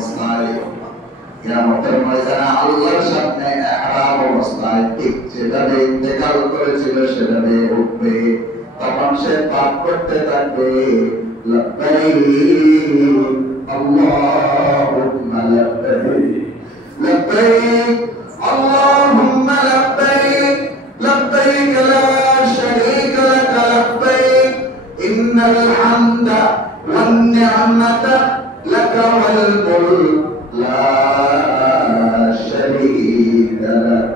অবস্থায়, কিয়ামতের ময়দানে আল্লাহর সামনে ইহরাম অবস্থায় ঠিক যেভাবে ইন্তেকাল করেছিল সেভাবে উঠবে। তখন সে পাপ করতে থাকবে, লব্বাইক আল্লাহুম্মা লব্বাইক, লব্বাইক আল্লাহুম্মা লব্বাইক, লব্বাইক লা শারীকা লাক লব্বাইক, ইন্নাল হামদা ওয়ান নি'মাতা লাক ওয়াল মুলক লা শারীকা লাক।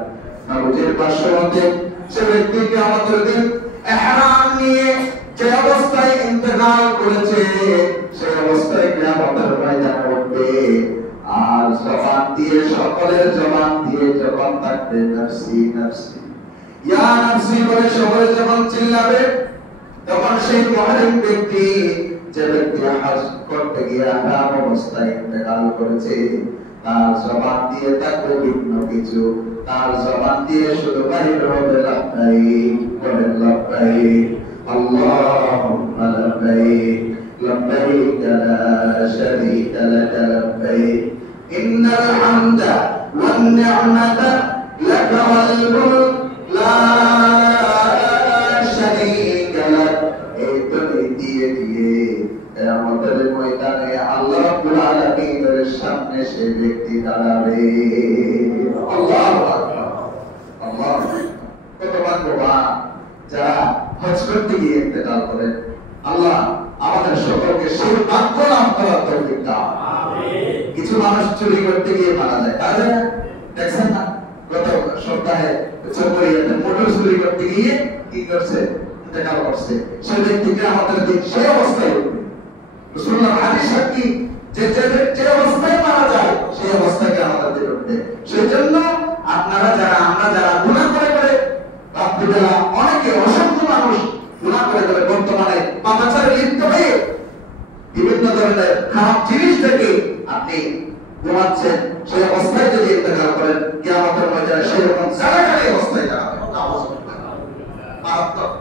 নবীর পার্শ্ববর্তী সে ব্যক্তিকে আমাদের দিন ইহরাম নিয়ে যে অবস্থায় ইন্তেকাল করেছে সেই অবস্থায় কিয়ামতের ময়দানে উঠবে। আর জবান দিয়ে, সকলের জবান দিয়ে যখন থাকবে নফসি নফসি ইয়া নফসি বলে সকলে যখন চিল্লাবে, তখন সেই মুহরিম ব্যক্তি, যে ব্যক্তি হজ করতে গিয়ে ইহরাম অবস্থায় ইন্তেকাল করেছে, তার জবান দিয়ে থাকবে ভিন্ন কিছু। তার জবান দিয়ে শুধু বাহির হবে লব্বাইক, বলেন লব্বাইক আল্লাহুম্মা লব্বাইক, লব্বাইক লা শারীকা লাক লব্বাইক, ইন্নাল হামদা ওয়ান নি'মাতা লাক ওয়াল মুলক লা শারীকা লাক। এই তো দিয়ে দিয়ে কিয়ামতের ময়দানে আল্লাহ রাব্বুল আলামিনের সামনে সেই ব্যক্তি দাঁড়াবে। আল্লাহু আকবার, আল্লাহু আকবার। কত ভাগ্যবান যারা হজ করতে গিয়ে ইন্তেকাল করেন। আল্লাহ আমাদের সকলকে সেই ভাগ্য লাভ করার তৌফিক দাও। আমিন। কিছু মানুষ চুরি করতে গিয়ে মারা যায়, তাই না? দেখছেন না, গত সপ্তাহে চকরিয়াতে মোটর চুরি করতে গিয়ে কি করছে, ইন্তেকাল করছে। সেই ব্যক্তিকে আমাদের দিন সেই অবস্থায় উঠবে। রাসূলুল্লাহ হাদিস সাক্ষী যে অবস্থায় মারা যায় সেই অবস্থায় আমাদের দিন উঠবে। সেই জন্য আপনারা যারা, আমরা যারা গুনাহ করে করে রাত্রিবেলা, অনেকে অসংখ্য মানুষ গুনাহ করে করে বর্তমানে পাপাচারে লিপ্ত হয়ে বিভিন্ন ধরনের খারাপ জিনিস থেকে আপনি ঘুমাচ্ছেন, সেই অবস্থায় যদি ইন্তেকাল করেন কিয়ামতের ময়দানে সেই রকম জায়গায় অবস্থায় দাঁড়াবেন। মারাত্মক